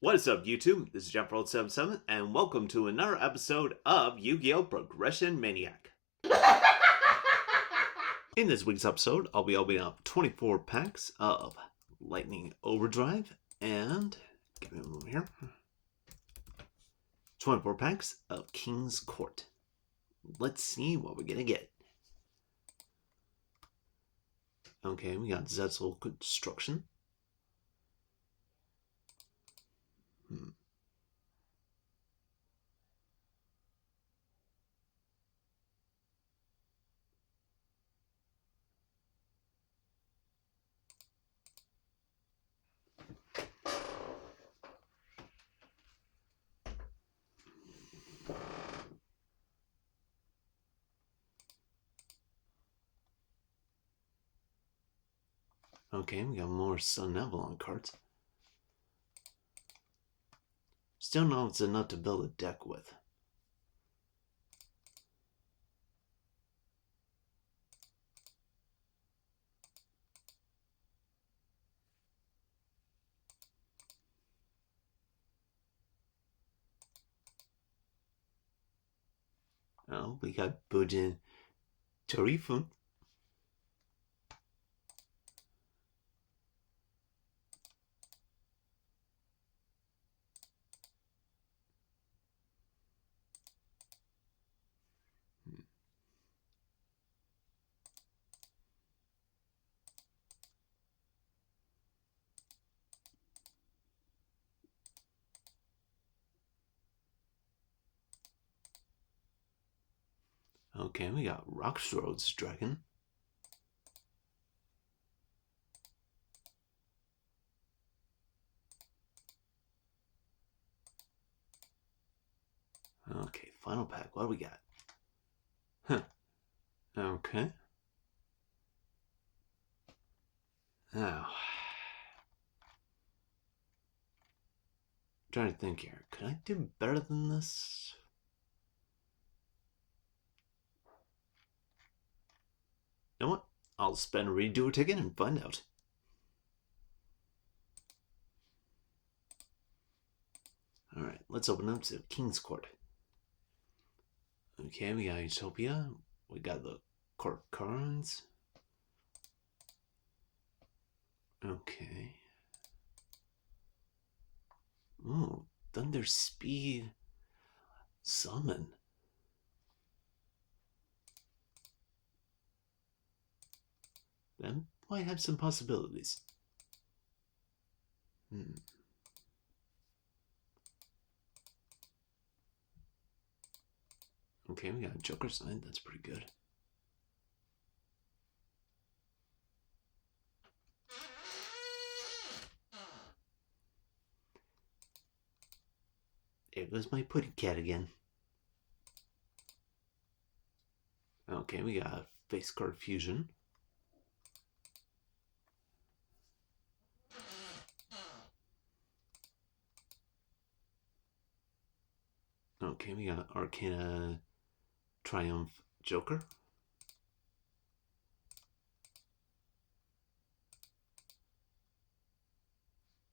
What is up, YouTube? This is Jeff77, and welcome to another episode of Yu-Gi-Oh! Progression Maniac. In this week's episode, I'll be opening up 24 packs of Lightning Overdrive, and, give me a moment here, 24 packs of King's Court. Let's see what we're gonna get. Okay, we got Zetzel Construction. Okay, we got more Sun Avalon cards. Still know it's enough to build a deck with. Oh, we got Bujin Torifun. Okay, we got Rockstrode Dragon. Okay, final pack. What do we got? Huh. Okay. Now, trying to think here. Could I do better than this? You know what? I'll spend a redo ticket and find out. Alright, let's open up to King's Court. Okay, we got Utopia. We got the Court cards. Okay. Ooh, Thunder Speed Summon. That might have some possibilities. Okay, we got a Joker sign. That's pretty good. There goes my putty cat again. Okay, we got Face Card Fusion. Okay, we got Arcana Triumph Joker.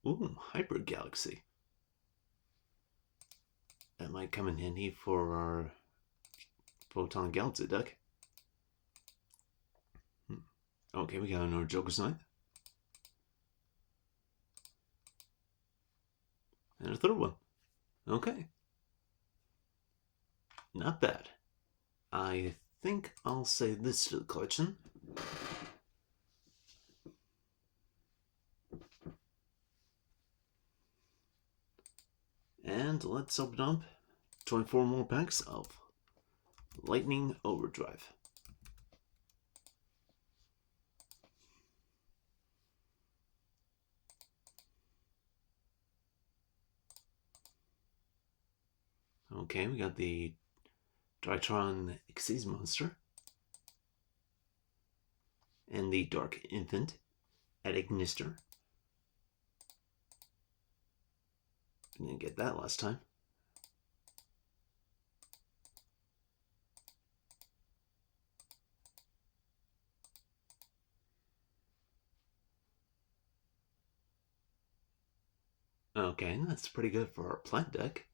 Ooh, Hyper Galaxy. That might come in handy for our Photon Galaxy deck. Okay, we got another Joker's Knight. And a third one. Okay. Not bad. I think I'll save this to the collection. And let's open up 24 more packs of Lightning Overdrive. Okay, we got the Drytron Xyz Monster and the Dark Infant at Ignister. I didn't get that last time. Okay, That's pretty good for our plant deck.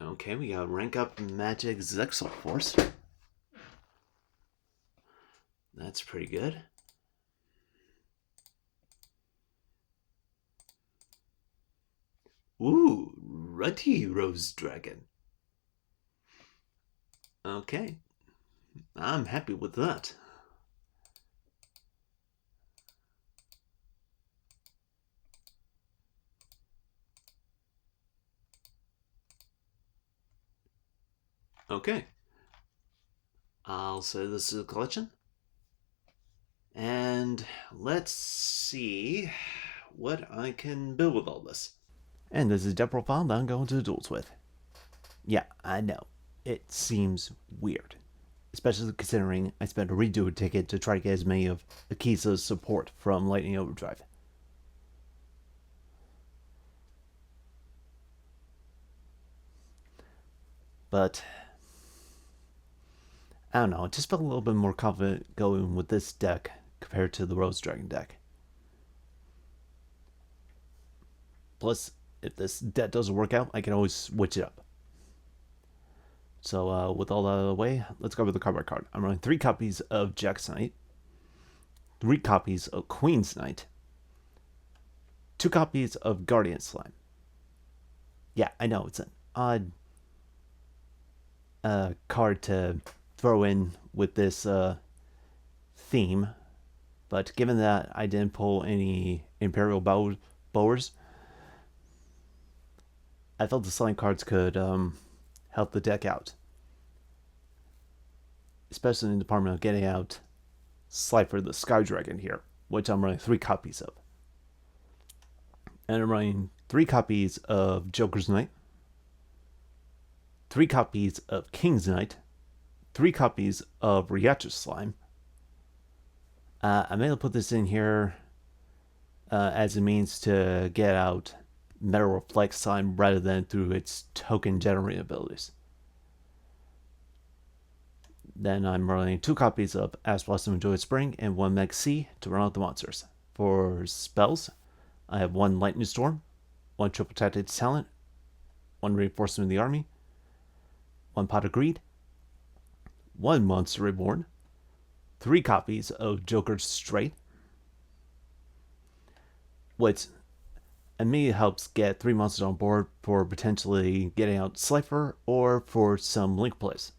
Okay, we got rank up Magic Zexal Force. That's pretty good. Ooh, Ruddy Rose Dragon. Okay, I'm happy with that. Okay, I'll say this is a collection. And let's see what I can build with all this. And this is deck profile that I'm going to duels with. Yeah, I know. It seems weird. Especially considering I spent a redo ticket to try to get as many of Akisa's support from Lightning Overdrive. But I don't know, I just felt a little bit more confident going with this deck compared to the Rose Dragon deck. Plus, if this deck doesn't work out, I can always switch it up. So with all that out of the way, let's go over the card by card. I'm running 3 copies of Jack's Knight, 3 copies of Queen's Knight, 2 copies of Guardian Slime. Yeah, I know, it's an odd card to throw in with this theme, but given that I didn't pull any Imperial Bowers, I felt the slime cards could help the deck out, especially in the department of getting out Slifer the Sky Dragon here, which I'm running 3 copies of. And I'm running 3 copies of Joker's Knight, 3 copies of King's Knight, 3 copies of Riacha's Slime. I'm able to put this in here as a means to get out Metal Reflect Slime rather than through its token generating abilities. Then I'm running 2 copies of Ash Blossom Joy Spring and 1 Meg C to run out the monsters. For spells, I have 1 Lightning Storm, 1 Triple Tactic Talent, 1 Reinforcement of the Army, 1 Pot of Greed, 1 Monster Reborn, 3 copies of Joker's Straight, which immediately helps get 3 monsters on board for potentially getting out Slifer or for some link plays.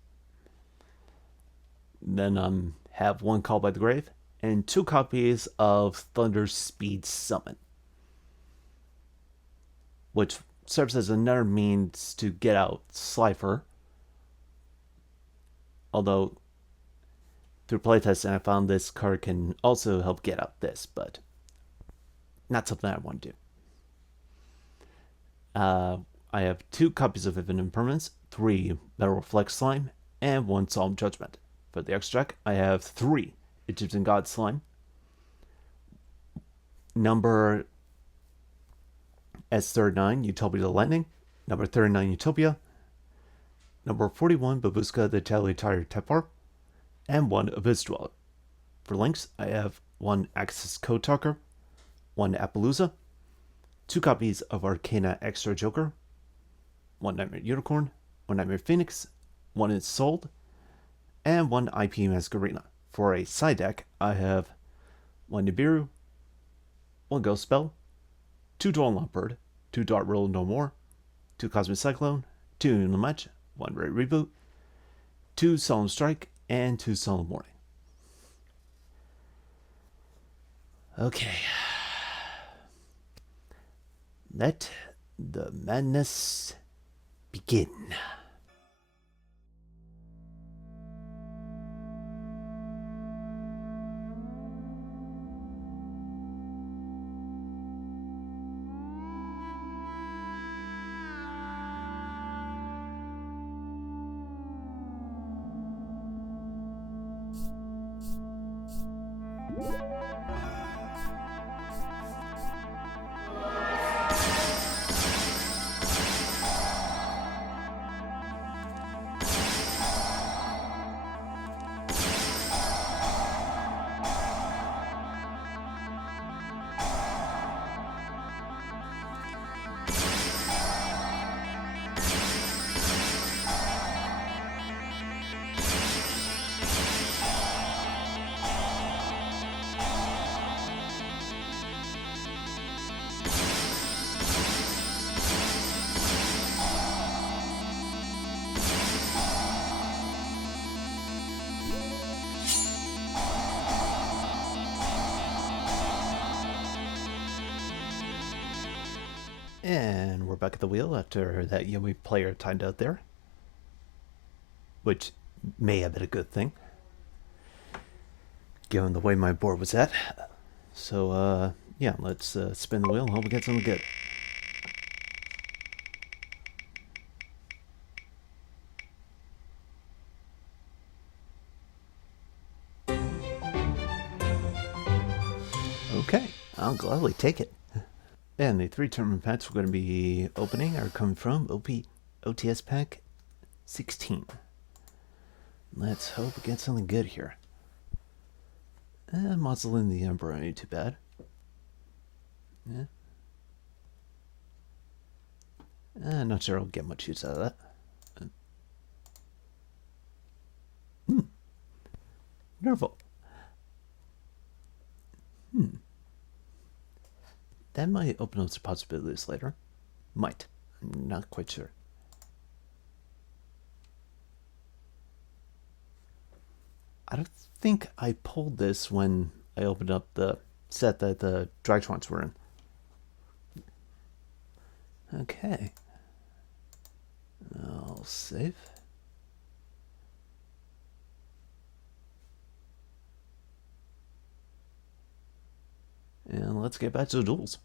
Then have 1 Call by the Grave and 2 copies of Thunder Speed Summon, which serves as another means to get out Slifer. Although through playtesting I found this card can also help get out this, but not something I want to do. I have 2 copies of Infinite Impermanence, 3 Metal Reflect Slime, and 1 Solemn Judgment. For the extra deck, I have 3 Egyptian God Slime, number S39 Utopia the Lightning, number 39 Utopia, number 41 Babushka the Talitire Tepar, and 1 Abyss Dweller. For links, I have 1 Axis Code Talker, 1 Appaloosa, 2 copies of Arcana Extra Joker, 1 Nightmare Unicorn, 1 Nightmare Phoenix, 1 Ensouled, and 1 IP Masquerena. For a side deck, I have 1 Nibiru, 1 Ghost Spell, 2 Dawn Lombard, 2 Dart Roll No More, 2 Cosmic Cyclone, 2 Unimatch, 1 Ray Reboot, 2 Solemn Strike, and 2 Solemn Warning. Okay. Let the madness begin. And we're back at the wheel after that yummy player timed out there, which may have been a good thing, given the way my board was at. So, yeah, let's spin the wheel and hope we get something good. Okay, I'll gladly take it. And the 3 tournament packs we're going to be opening are coming from OTS pack 16. Let's hope we get something good here. Muzzle in the Emperor ain't too bad. Yeah. Not sure I'll get much use out of that. Nerval. That might open up some possibilities later. Might. I'm not quite sure. I don't think I pulled this when I opened up the set that the Dragtrons were in. Okay. I'll save. And let's get back to the duels.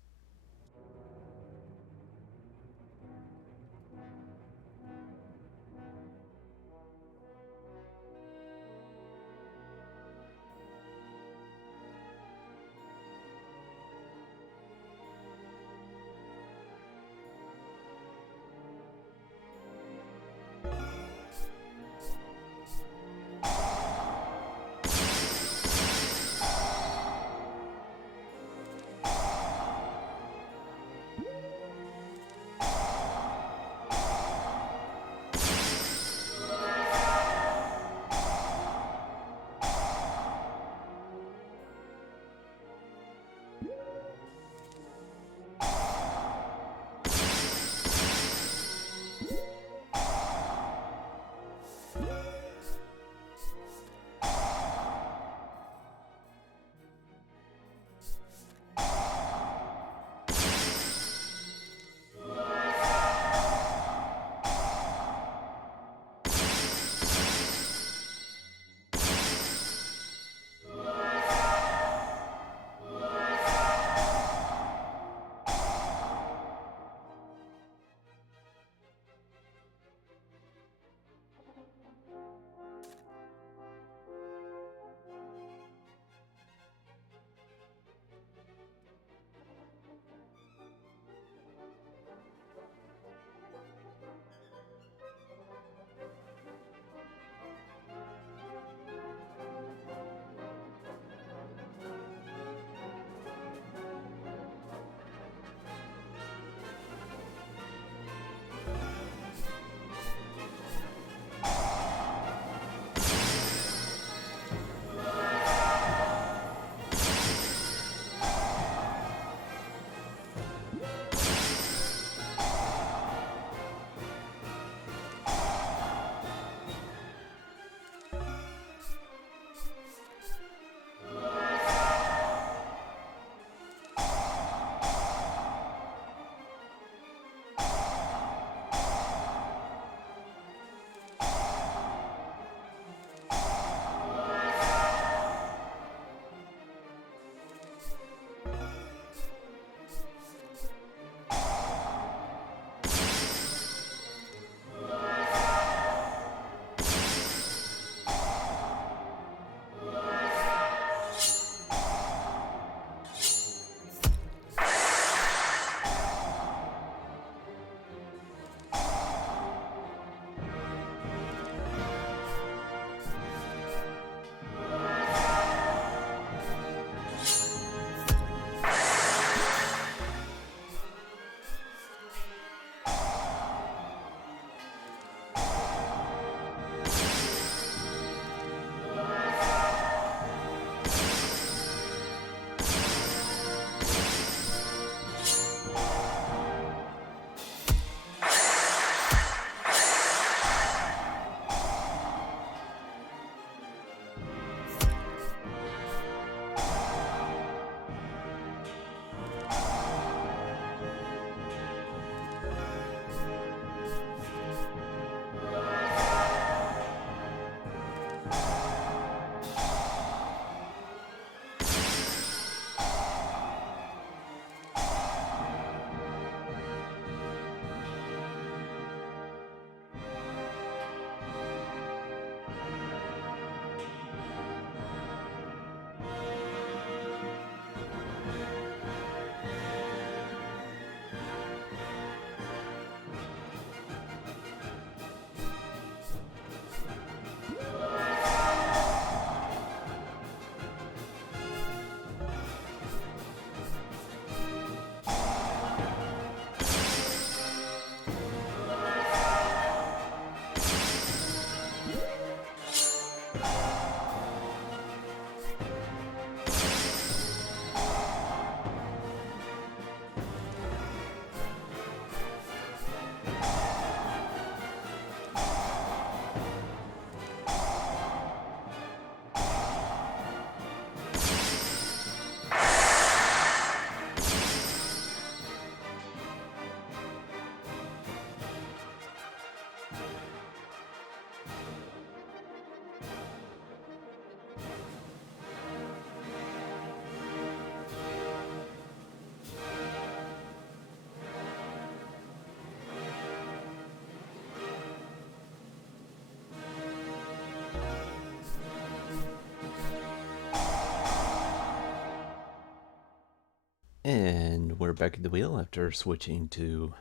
And we're back at the wheel after switching to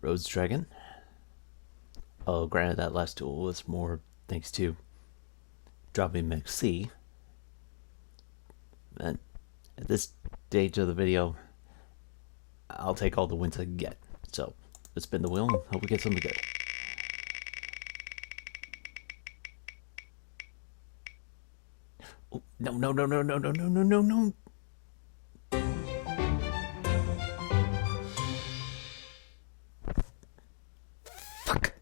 Rhodes Dragon. Oh, granted, that last duel was more thanks to dropping McC. And at this stage of the video, I'll take all the wins I can get. So let's spin the wheel and hope we get something good. Oh, no, no, no, no, no, no, no, no, no, no. Fuck.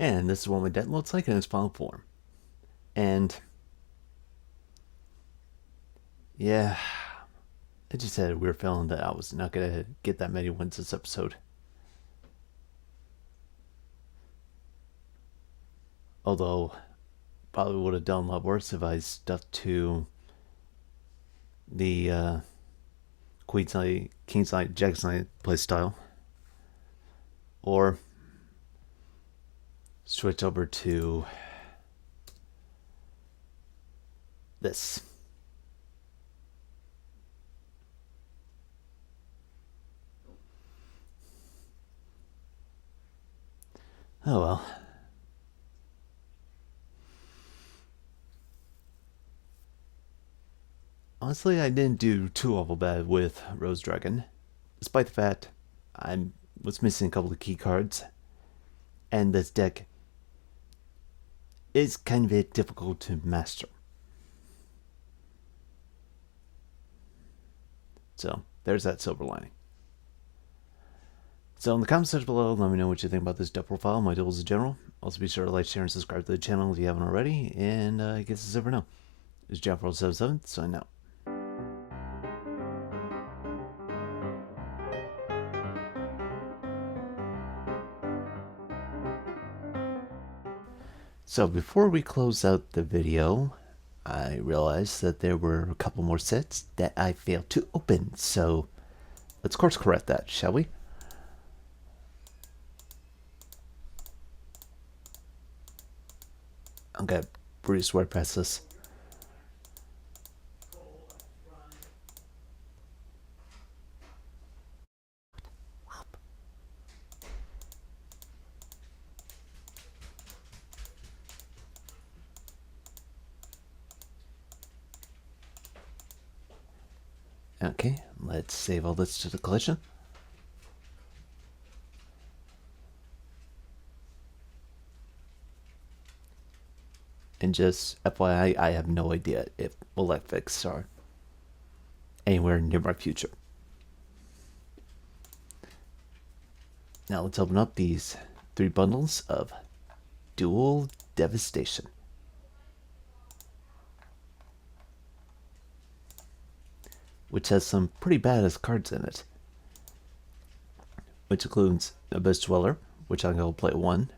And this is what my deck looks like in its final form. And yeah, I just had a weird feeling that I was not going to get that many wins this episode. Although, probably would have done a lot worse if I stuck to the Queen's Knight, King's Knight, Jack's Knight playstyle. Or switch over to this. Oh well. Honestly, I didn't do too awful bad with Rose Dragon, despite the fact I was missing a couple of key cards, and this deck is kind of bit difficult to master. So, there's that silver lining. So in the comments section below, let me know what you think about this deck profile, my duels in general. Also be sure to like, share, and subscribe to the channel if you haven't already, and I guess it's over now. This is JackWorld77, signing out. So before we close out the video, I realized that there were a couple more sets that I failed to open, so let's course correct that, shall we? I'm gonna breeze right past this. Okay, let's save all this to the collection. And just FYI, I have no idea if Malefics are anywhere near my future. Now let's open up these 3 bundles of Dual Devastation. Which has some pretty badass cards in it. Which includes Abyss Dweller, which I'm going to play 1.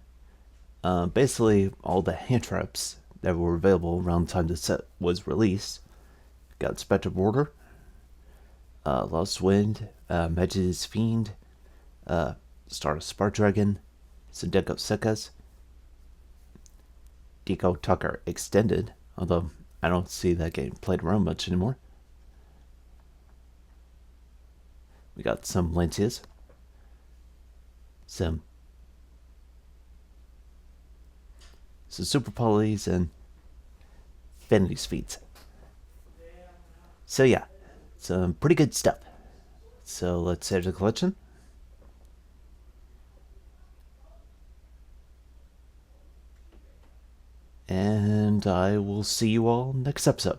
Basically, all the hand traps that were available around the time the set was released. Got Spectre Border, Lost Wind, Mage's Fiend, Star Spark Dragon, Sendeko Sekas, Deco Tucker Extended, although I don't see that game played around much anymore. We got some Lancias, some Super Polys, and Vanity Speeds. So yeah, some pretty good stuff. So let's add to the collection. And I will see you all next episode.